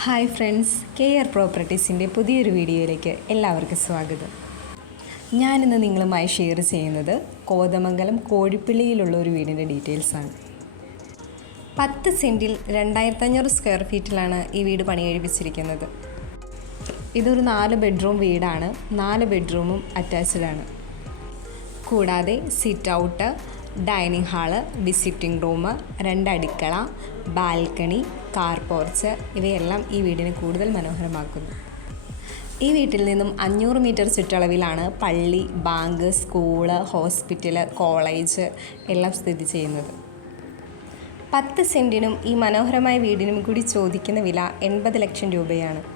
Hi friends K R പ്രോപ്പർട്ടീസിന്റെ പുതിയൊരു വീഡിയോയിലേക്ക് എല്ലാവർക്കും സ്വാഗതം. ഞാനിന്ന് നിങ്ങളുമായി ഷെയർ ചെയ്യുന്നത് കോതമംഗലം കോഴിപ്പള്ളിയിലുള്ള ഒരു വീടിന്റെ ഡീറ്റെയിൽസാണ് പത്ത് സെന്റിൽ രണ്ടായിരത്തഞ്ഞൂറ് സ്ക്വയർ ഫീറ്റിലാണ് ഈ വീട് പണി കഴിപ്പിച്ചിരിക്കുന്നത്. ഇതൊരു നാല് ബെഡ്റൂം വീടാണ്. നാല് ബെഡ്റൂമും അറ്റാച്ച്ഡാണ് കൂടാതെ sit out dining hall visiting room രണ്ട് അടുക്കള ബാൽക്കണി കാർ പോർച്ച് ഇവയെല്ലാം ഈ വീടിനെ കൂടുതൽ മനോഹരമാക്കുന്നു. ഈ വീട്ടിൽ നിന്നും അഞ്ഞൂറ് മീറ്റർ ചുറ്റളവിലാണ് പള്ളി ബാങ്ക് സ്കൂൾ ഹോസ്പിറ്റൽ കോളേജ് എല്ലാം സ്ഥിതി ചെയ്യുന്നത്. പത്ത് സെന്റിനും ഈ മനോഹരമായ വീടിനും കൂടി ചോദിക്കുന്ന വില എൺപത് ലക്ഷം രൂപയാണ്.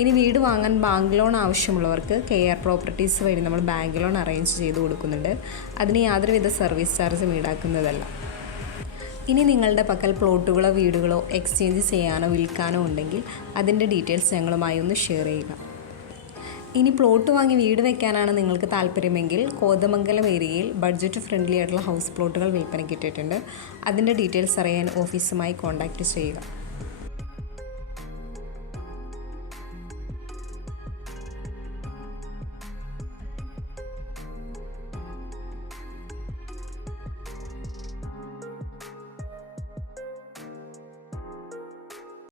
ഇനി വീട് വാങ്ങാൻ ബാങ്ക് ലോൺ ആവശ്യമുള്ളവർക്ക് കെ ആർ പ്രോപ്പർട്ടീസ് വഴി നമ്മൾ ബാങ്ക് ലോൺ അറേഞ്ച് ചെയ്ത് കൊടുക്കുന്നുണ്ട്. അതിന് യാതൊരുവിധ സർവീസ് ചാർജും ഈടാക്കുന്നതല്ല. ഇനി നിങ്ങളുടെ പക്കൽ പ്ലോട്ടുകളോ വീടുകളോ എക്സ്ചേഞ്ച് ചെയ്യാനോ വിൽക്കാനോ ഉണ്ടെങ്കിൽ അതിന്റെ ഡീറ്റെയിൽസ് ഞങ്ങളുമായി ഒന്ന് ഷെയർ ചെയ്യുക. ഇനി പ്ലോട്ട് വാങ്ങി വീട് വെക്കാനാണ് നിങ്ങൾക്ക് താല്പര്യമെങ്കിൽ കോതമംഗലം ഏരിയയിൽ ബഡ്ജറ്റ് ഫ്രണ്ട്ലി ആയിട്ടുള്ള ഹൗസ് പ്ലോട്ടുകൾ വിൽപ്പനയ്ക്ക് ഇട്ടിട്ടുണ്ട്. അതിന്റെ ഡീറ്റെയിൽസ് അറിയാൻ ഓഫീസുമായി കോൺടാക്റ്റ് ചെയ്യുക.